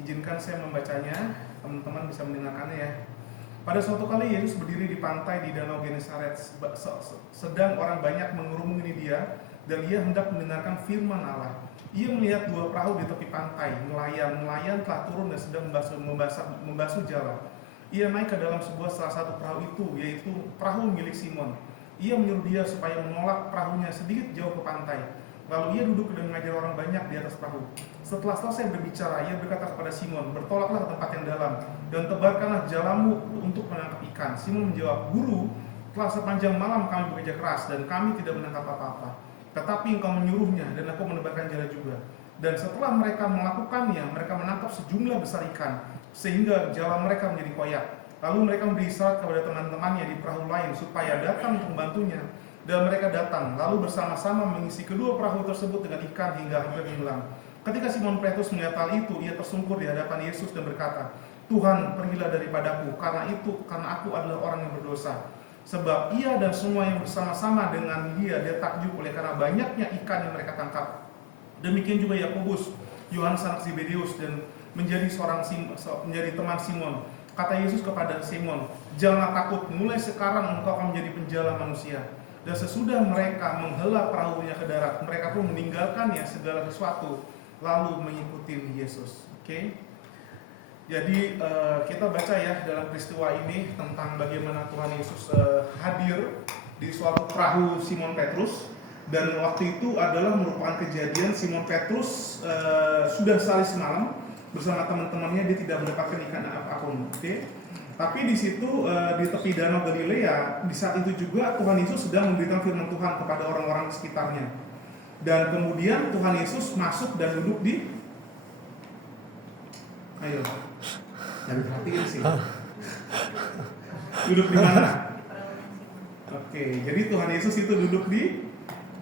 Izinkan saya membacanya, teman-teman bisa mendengarkannya ya. Pada suatu kali Yesus berdiri di pantai di Danau Genesaret, sedang orang banyak mengerumuni dia, dan ia hendak mendengarkan firman Allah. Ia melihat dua perahu di tepi pantai, nelayan telah turun dan sedang membasuh jalan. Ia naik ke dalam salah satu perahu itu, yaitu perahu milik Simon. Ia menyuruh dia supaya menolak perahunya sedikit jauh ke pantai. Lalu ia duduk dan mengajar orang banyak di atas perahu. Setelah selesai berbicara, ia berkata kepada Simon, "Bertolaklah ke tempat yang dalam dan tebarkanlah jalamu untuk menangkap ikan." Simon menjawab, "Guru, telah sepanjang malam kami bekerja keras dan kami tidak menangkap apa-apa. Tetapi engkau menyuruhnya dan aku menebarkan jala juga." Dan setelah mereka melakukannya, mereka menangkap sejumlah besar ikan, sehingga jala mereka menjadi koyak. Lalu mereka memberi isyarat kepada teman-temannya di perahu lain supaya datang untuk membantunya. Dan mereka datang, lalu bersama-sama mengisi kedua perahu tersebut dengan ikan hingga hampir tenggelam. Ketika Simon Petrus melihat hal itu, ia tersungkur di hadapan Yesus dan berkata, "Tuhan, pergilah daripadaku, karena aku adalah orang yang berdosa." Sebab ia dan semua yang bersama-sama dengan dia takjub oleh karena banyaknya ikan yang mereka tangkap. Demikian juga Yakobus, Yohanes anak Zebedeus, dan menjadi teman Simon. Kata Yesus kepada Simon, "Janganlah takut, mulai sekarang engkau akan menjadi penjala manusia." Dan sesudah mereka menghela perahunya ke darat, mereka pun meninggalkannya segala sesuatu, lalu mengikuti Yesus. Oke? Jadi kita baca ya dalam peristiwa ini tentang bagaimana Tuhan Yesus hadir di suatu perahu Simon Petrus. Dan waktu itu adalah merupakan kejadian Simon Petrus sudah sehari semalam bersama teman-temannya, dia tidak mendapatkan ikan apapun. Oke? Tapi di situ di tepi Danau Galilea, di saat itu juga Tuhan Yesus sedang memberikan firman Tuhan kepada orang-orang di sekitarnya. Dan kemudian Tuhan Yesus masuk dan duduk di, ayo, jangan perhatiin sih. Duduk di mana? Oke, jadi Tuhan Yesus itu duduk di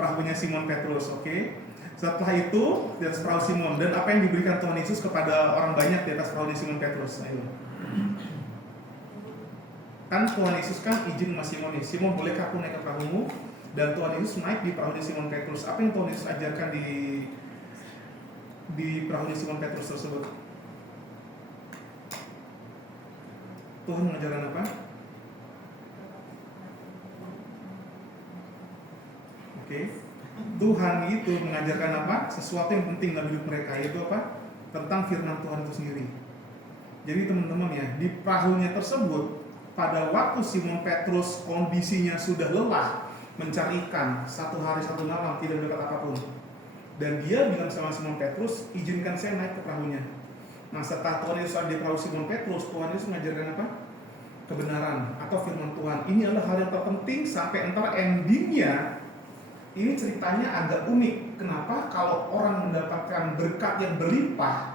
perahunya Simon Petrus. Oke. Setelah itu di atas perahu Simon, dan apa yang diberikan Tuhan Yesus kepada orang banyak di atas perahunya Simon Petrus? Ayo. Kan Tuhan Yesus kan izin sama Simon nih, "Simon, bolehkah aku naik ke perahumu?" Dan Tuhan Yesus naik di perahunya Simon Petrus. Apa yang Tuhan Yesus ajarkan di perahunya Simon Petrus tersebut? Tuhan mengajarkan apa? Oke. Tuhan itu mengajarkan apa? Sesuatu yang penting dalam hidup mereka, yaitu apa? Tentang firman Tuhan itu sendiri. Jadi teman-teman ya, di perahunya tersebut, pada waktu Simon Petrus kondisinya sudah lelah mencari ikan, 1 hari 1 malam tidak mendapat apapun, dan dia bilang sama Simon Petrus, "Izinkan saya naik ke perahunya." Nah, setelah Tuhan Yesus ada di perahu Simon Petrus, Tuhan Yesus mengajarkan apa? Kebenaran atau firman Tuhan. Ini adalah hal yang terpenting sampai entar endingnya. Ini ceritanya agak unik. Kenapa? Kalau orang mendapatkan berkat yang berlimpah,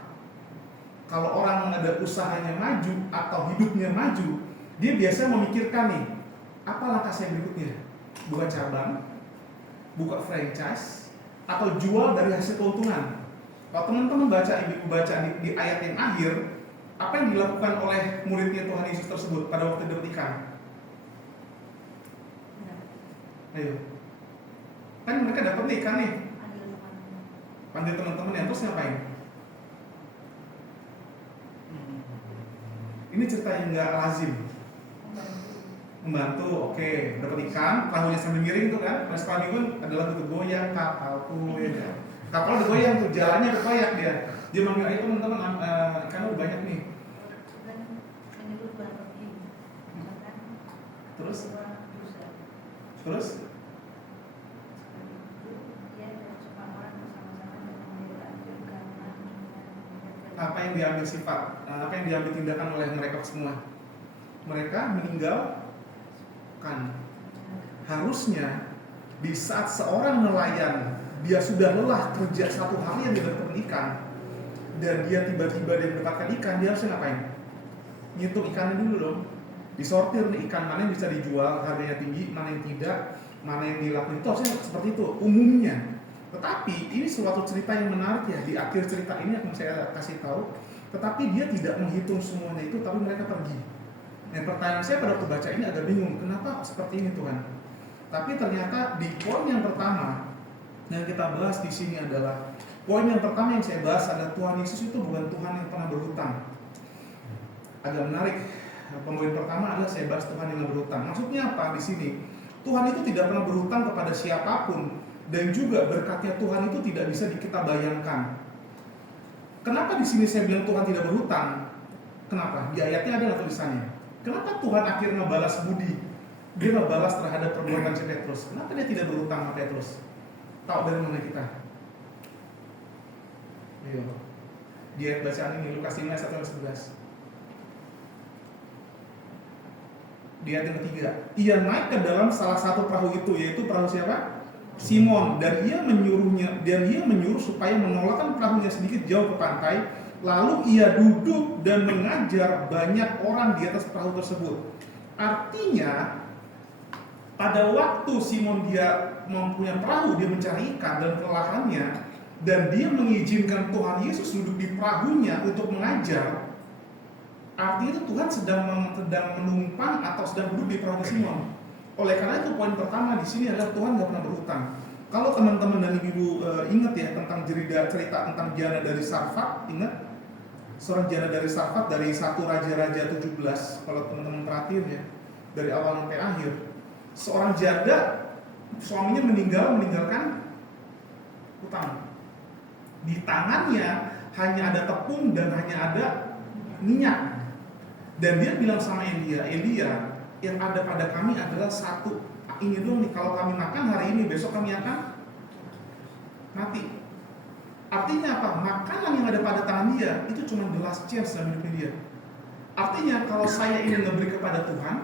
kalau orang ada usahanya maju atau hidupnya maju, dia biasa memikirkan nih, apa langkah saya berikutnya? Buka cabang, buka franchise, atau jual dari hasil keuntungan. Kalau teman-teman ibu baca di ayat yang akhir, apa yang dilakukan oleh muridnya Tuhan Yesus tersebut pada waktu dapat ikan? Ayo, kan mereka dapat ikan nih, panggil teman-teman yang terus ngapain? Ini cerita yang nggak lazim. Membantu, oke, dapat ikan, perahunya sambil miring tuh kan. Mas Panigun adalah bentuk goyang kapalku ya. Kapal udah goyang tuh, jalannya berkoyak dia. Dia manggil, "Ayo teman-teman, ikan udah banyak nih." Terus apa yang diambil sifat, apa yang diambil tindakan oleh mereka semua? Mereka meninggalkan. Harusnya di saat seorang nelayan dia sudah lelah kerja 1 hari yang tidak dapat ikan, dan dia tiba-tiba dia mendapatkan ikan, dia harusnya ngapain? Ngitung ikannya dulu dong, disortir nih ikan mana yang bisa dijual harganya tinggi, mana yang tidak, mana yang dilakukan. Itu harusnya seperti itu umumnya. Tetapi ini suatu cerita yang menarik ya. Di akhir cerita ini akan saya kasih tahu. Tetapi dia tidak menghitung semuanya itu, tapi mereka pergi. Nah, pertanyaan saya pada waktu baca ini agak bingung, kenapa seperti ini Tuhan? Tapi ternyata di poin yang pertama yang kita bahas di sini adalah Poin yang pertama yang saya bahas adalah Tuhan Yesus itu bukan Tuhan yang pernah berhutang. Agak menarik. Poin pertama adalah saya bahas Tuhan yang nggak berhutang. Maksudnya apa di sini? Tuhan itu tidak pernah berhutang kepada siapapun, dan juga berkatnya Tuhan itu tidak bisa kita bayangkan. Kenapa di sini saya bilang Tuhan tidak berhutang? Kenapa? Di ayatnya ada tulisannya. Kenapa Tuhan akhirnya balas budi? Dia balas terhadap perbuatan si Petrus. Kenapa dia tidak berhutang sama Petrus? Tahu dari mana kita? Ayo. Di ayat bacaan ini Lukas 5 ayat 1-11. Di ayat yang ketiga, ia naik ke dalam salah satu perahu itu, yaitu perahu siapa? Simon. Dan ia menyuruh supaya menolakkan perahunya sedikit jauh ke pantai. Lalu ia duduk dan mengajar banyak orang di atas perahu tersebut. Artinya, pada waktu Simon dia mempunyai perahu, dia mencari ikan dan kelelahannya, dan dia mengizinkan Tuhan Yesus duduk di perahunya untuk mengajar. Artinya itu Tuhan sedang menumpang atau sedang duduk di perahu Simon. Oleh karena itu poin pertama di sini adalah Tuhan nggak pernah berhutang. Kalau teman-teman dan ibu ingat ya tentang cerita tentang janda dari Sarfat, ingat? Seorang janda dari Sarfat dari 1 Raja-Raja 17. Kalau teman-teman perhatiin ya, dari awal sampai akhir, seorang janda suaminya meninggalkan hutang. Di tangannya hanya ada tepung dan hanya ada minyak. Dan dia bilang sama Elia, yang ada pada kami adalah satu ini dong nih, kalau kami makan hari ini, besok kami akan mati. Artinya apa? Makanan yang ada pada tangan dia itu cuma the last chance dalam hidupnya dia. Artinya kalau saya ini ngeberi kepada Tuhan,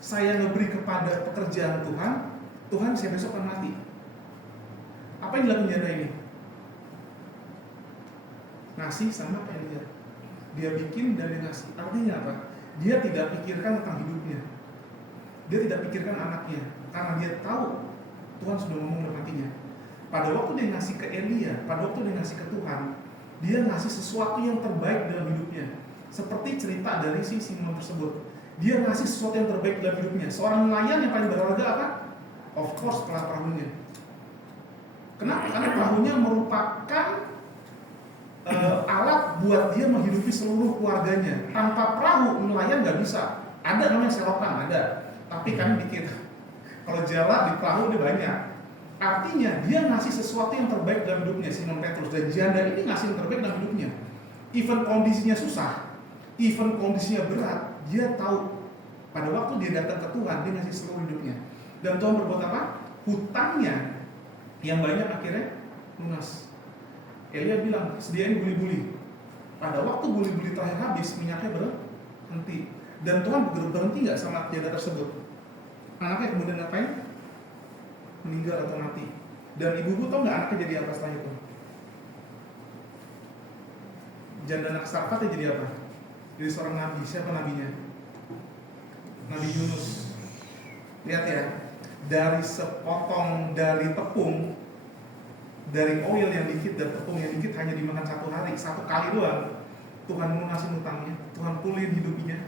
saya ngeberi kepada pekerjaan Tuhan saya besok akan mati. Apa yang dilakukan janda ini? Ngasih sama apa yang dia bikin dan dia ngasih. Artinya apa? Dia tidak pikirkan tentang hidupnya. Dia tidak pikirkan anaknya, karena dia tahu Tuhan sudah ngomong dalam hatinya. Pada waktu dia ngasih ke Elia, pada waktu dia ngasih ke Tuhan, dia ngasih sesuatu yang terbaik dalam hidupnya. Seperti cerita dari si Simon tersebut, dia ngasih sesuatu yang terbaik dalam hidupnya. Seorang nelayan yang paling berharga apa? Of course perahunya. Kenapa? Karena perahunya merupakan alat buat dia menghidupi seluruh keluarganya. Tanpa perahu nelayan nggak bisa. Ada namanya selokan, ada. Tapi kami bikin. Kalau jala di perahu dia banyak. Artinya dia ngasih sesuatu yang terbaik dalam hidupnya, Simon Petrus. Dan janda ini ngasih yang terbaik dalam hidupnya. Even kondisinya susah, even kondisinya berat, dia tahu pada waktu dia datang ke Tuhan, dia ngasih seluruh hidupnya. Dan Tuhan berbuat apa? Hutangnya yang banyak akhirnya lunas. Elia bilang, sediain buli-buli. Pada waktu buli-buli terakhir habis, minyaknya berhenti. Dan Tuhan berhenti nggak sama janda tersebut? Anaknya kemudian ngapain? Meninggal atau mati. Dan ibu-ibu tau nggak anaknya jadi apa setelah itu? Janda anak Sarfat jadi apa? Jadi seorang nabi. Siapa nabinya? Nabi Yunus. Lihat ya, dari sepotong dari tepung, dari oil yang dikit dan tepung yang dikit hanya dimakan satu kali doang. Tuhan lunasin hutangnya, Tuhan pulihin hidupnya,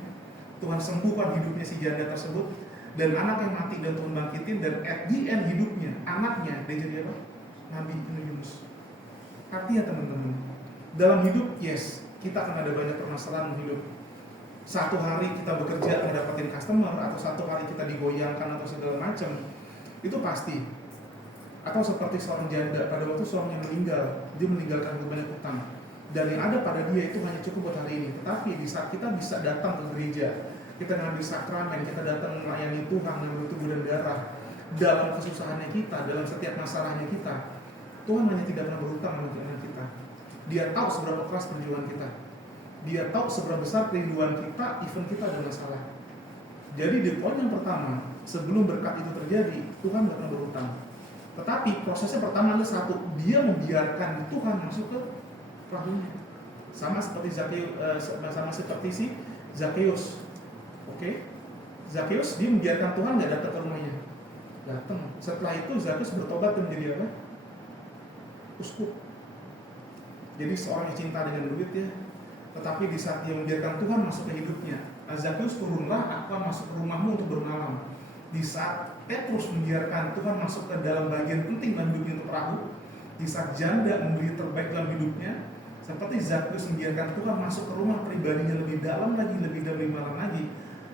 Tuhan sembuhkan hidupnya si janda tersebut, dan anak yang mati dan Tuhan bangkitin, dan at the end hidupnya, anaknya dia jadi apa? Nabi Yunus. Artinya teman-teman, dalam hidup yes, kita akan ada banyak permasalahan hidup. Satu hari kita bekerja mendapatkan customer, atau satu hari kita digoyangkan atau segala macam, itu pasti. Atau seperti seorang janda, pada waktu suaminya meninggal, dia meninggalkan banyak utang, dan yang ada pada dia itu hanya cukup buat hari ini. Tetapi di saat kita bisa datang ke gereja, kita ngambil sakramen, kita datang melayani Tuhan dengan tubuh dan darah, dalam kesusahannya kita, dalam setiap masalahnya kita, Tuhan hanya tidak pernah berhutang dengan kita. Dia tahu seberapa keras perjuangan kita, dia tahu seberapa besar kerinduan kita, even kita ada masalah. Jadi di poin yang pertama, sebelum berkat itu terjadi, Tuhan tidak pernah berhutang. Tetapi prosesnya pertama adalah satu, dia membiarkan Tuhan masuk ke perahunya. Sama seperti si Zakheus. Oke? Zakheus dia membiarkan Tuhan nggak datang ke rumahnya. Datang. Setelah itu Zakheus bertobat dan menjadi apa? Uskup. Jadi seorang yang cinta dengan duit ya. Tetapi di saat dia membiarkan Tuhan masuk ke hidupnya, Zakheus turunlah, aku akan masuk ke rumahmu untuk bermalam. Di saat Petrus membiarkan Tuhan masuk ke dalam bagian penting dalam hidupnya untuk perahu, Kisah janda memberi terbaik dalam hidupnya, seperti Zakheus membiarkan Tuhan masuk ke rumah pribadinya lebih dalam lagi.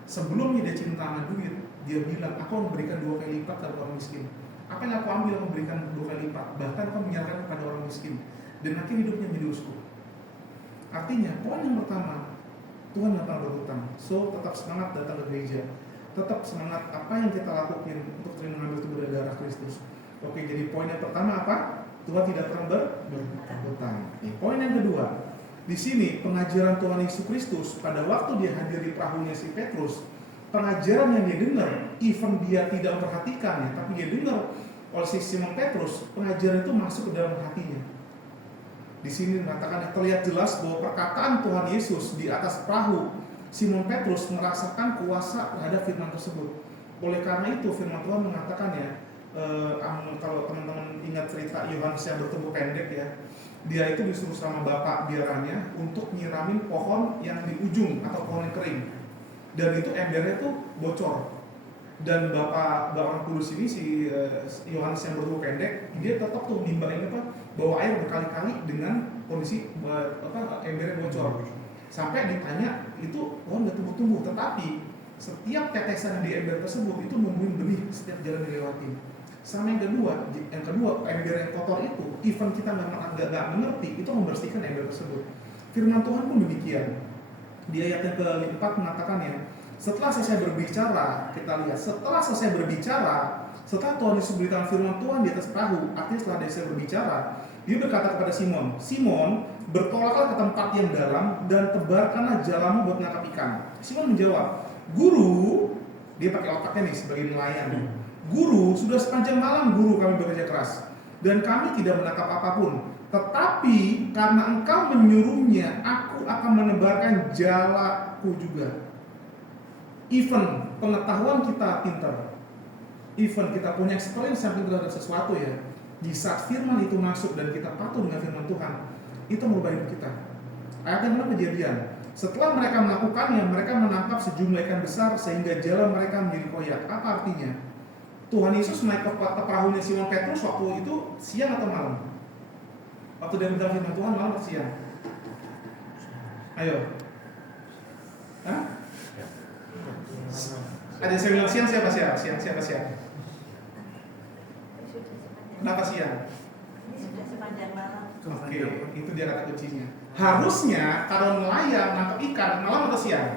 Sebelumnya dia cinta sama duit, dia bilang, aku memberikan 2 kali lipat kepada orang miskin. Apa yang aku ambil, aku memberikan 2 kali lipat. Bahkan aku menyerahkan kepada orang miskin. Dan akhirnya hidupnya menjadi uskup. Artinya, poin yang pertama, Tuhan tidak pernah berhutang. So, tetap semangat datang ke gereja. Tetap semangat apa yang kita lakukan untuk terima mengambil tubuh dan darah Kristus. Oke, jadi poin yang pertama apa? Tuhan tidak pernah berhutang. Poin yang kedua, di sini pengajaran Tuhan Yesus Kristus pada waktu dia hadir di perahunya si Petrus, pengajaran yang dia dengar, even dia tidak memperhatikannya, tapi dia dengar oleh si Simon Petrus, pengajaran itu masuk ke dalam hatinya. Di sini mengatakan terlihat jelas bahwa perkataan Tuhan Yesus di atas perahu, Simon Petrus merasakan kuasa terhadap firman tersebut. Oleh karena itu firman Tuhan mengatakan ya, kalau teman-teman ingat cerita Yohanes yang bertubuh pendek ya, dia itu disuruh sama bapak biarannya untuk nyiramin pohon yang di ujung atau pohon yang kering, dan itu embernya tuh bocor. Dan bapak orang kudus ini si Yohanes yang bertubuh pendek, dia tetap tuh nimbain bawa air berkali-kali dengan kondisi embernya bocor, sampai ditanya itu pohon nggak tumbuh-tumbuh, tetapi setiap tetesan di ember tersebut itu membuat benih setiap jalan dilewati. Sama yang kedua ember yang kotor itu, even kita nggak mengerti, itu membersihkan ember tersebut. Firman Tuhan pun demikian. Di ayat yang ke-4 mengatakan ya, setelah selesai berbicara, kita lihat, setelah Tuhan Yesus beritahu firman Tuhan di atas perahu, artinya setelah dia selesai berbicara, dia berkata kepada Simon, Simon, bertolaklah ke tempat yang dalam dan tebarkanlah jalamu buat menangkap ikan. Simon menjawab, Guru, dia pakai otaknya nih sebagai nelayan. Guru, sudah sepanjang malam guru kami bekerja keras dan kami tidak menangkap apapun. Tetapi karena engkau menyuruhnya, aku akan menebarkan jalaku juga. Even pengetahuan kita pintar, even kita punya experience sampai terhadap sesuatu ya, di saat firman itu masuk dan kita patuh dengan firman Tuhan, itu merubah hidup kita. Ayat yang mana Kejadian. Setelah mereka melakukannya, mereka menangkap sejumlah ikan besar sehingga jala mereka menjadi koyak. Apa artinya? Tuhan Yesus naik ke perahunya Simon Petrus waktu itu siang atau malam? Waktu dia mendengar firman Tuhan malam atau siang? Ayo. Hah? Ada yang bilang siang, siapa siang? Siapa siang? Kenapa siang? Ini sudah sepanjang malam. Oke, itu dia kata kuncinya. Harusnya kalau nelayan nangkap ikan malam atau siang?